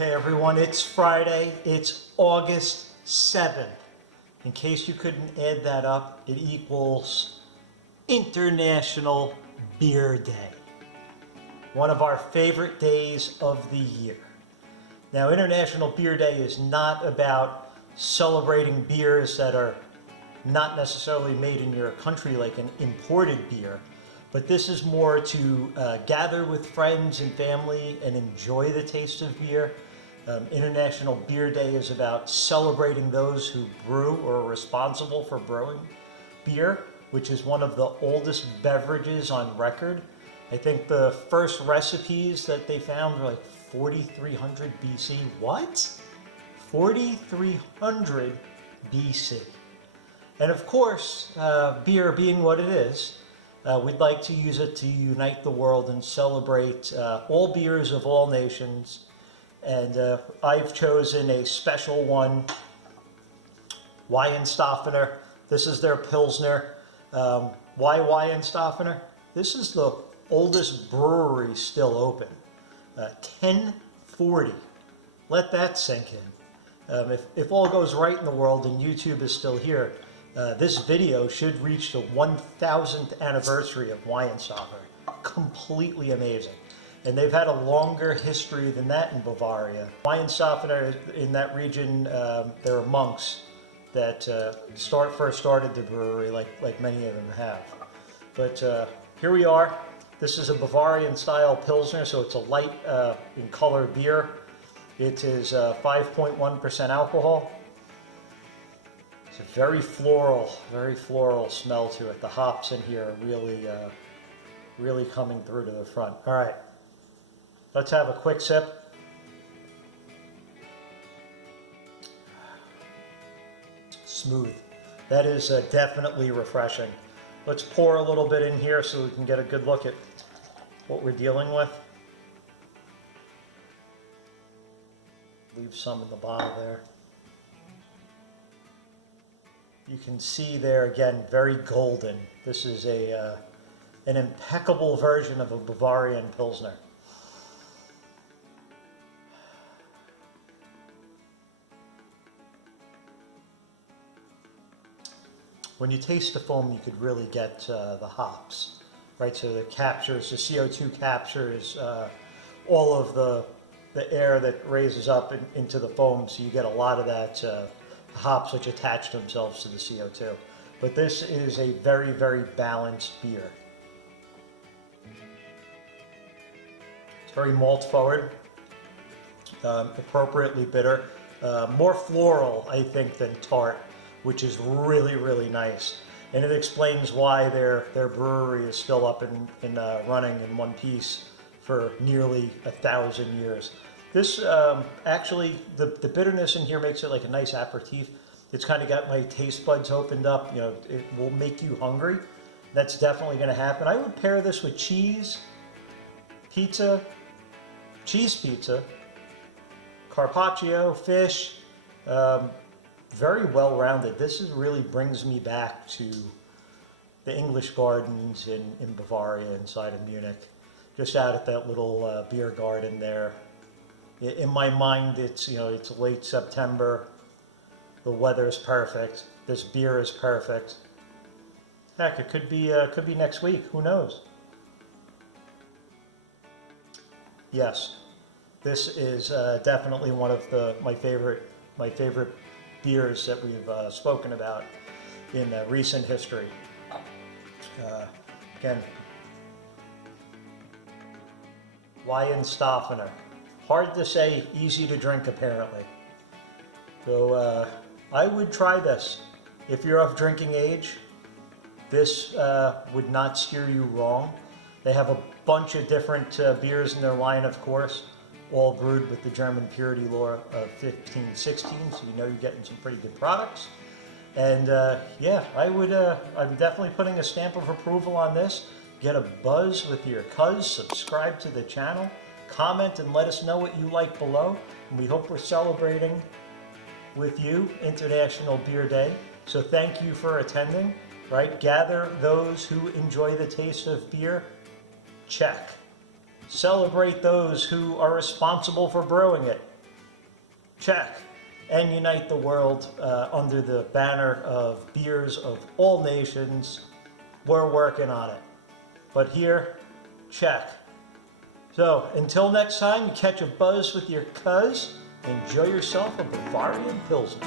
Okay, everyone, it's Friday. It's August 7th. In case you couldn't add that up, it equals International Beer Day. One of our favorite days of the year. Now, International Beer Day is not about celebrating beers that are not necessarily made in your country like an imported beer, but this is more to gather with friends and family and enjoy the taste of beer. International Beer Day is about celebrating those who brew or are responsible for brewing beer, which is one of the oldest beverages on record. I think the first recipes that they found were like 4300 BC. What? 4300 BC. And of course, beer being what it is, we'd like to use it to unite the world and celebrate all beers of all nations. And I've chosen a special one, Weihenstephaner. This is their Pilsner. Why Weihenstephaner? This is the oldest brewery still open. 1040. Let that sink in. If all goes right in the world and YouTube is still here, this video should reach the 1000th anniversary of Weihenstephaner. Completely amazing. And they've had a longer history than that in Bavaria. Weihenstephaner, in that region, there are monks that first started the brewery, like many of them have. But here we are. This is a Bavarian style Pilsner, so it's a light in color beer. It is 5.1% alcohol. It's a very floral smell to it. The hops in here are really coming through to the front. All right, let's have a quick sip. Smooth. That is definitely refreshing. Let's pour a little bit in here so we can get a good look at what we're dealing with. Leave some in the bottle there. You can see there again, very golden. This is an impeccable version of a Bavarian Pilsner. When you taste the foam, you could really get the hops, right? So the CO2 captures all of the air that raises up into the foam, so you get a lot of that hops which attach themselves to the CO2. But this is a very balanced beer. It's very malt forward, appropriately bitter, more floral I think than tart, which is really nice. And it explains why their brewery is still up and running in one piece for nearly 1,000 years. This actually, the bitterness in here makes it like a nice aperitif. It's kind of got my taste buds opened up. You know, it will make you hungry. That's definitely going to happen. I would pair this with cheese pizza, carpaccio, fish. Very well rounded. This really brings me back to the English gardens in Bavaria inside of Munich. Just out at that little beer garden there. In my mind, it's late September. The weather's perfect. This beer is perfect. Heck, it could be next week. Who knows? Yes, this is definitely one of my favorite beers that we've spoken about in recent history. Again, Weihenstephaner. Hard to say, easy to drink apparently. So I would try this. If you're of drinking age, this would not steer you wrong. They have a bunch of different beers in their line, of course, all brewed with the German purity law of 1516, so you know you're getting some pretty good products. And yeah, I'm definitely putting a stamp of approval on this. Get a buzz with your cuz, subscribe to the channel, comment and let us know what you like below. And we hope we're celebrating with you International Beer Day. So thank you for attending, right? Gather those who enjoy the taste of beer. Check. Celebrate those who are responsible for brewing it. check. And unite the world under the banner of beers of all nations. We're working on it. But here, check. So until next time, you catch a buzz with your cuz, enjoy yourself a Bavarian Pilsner.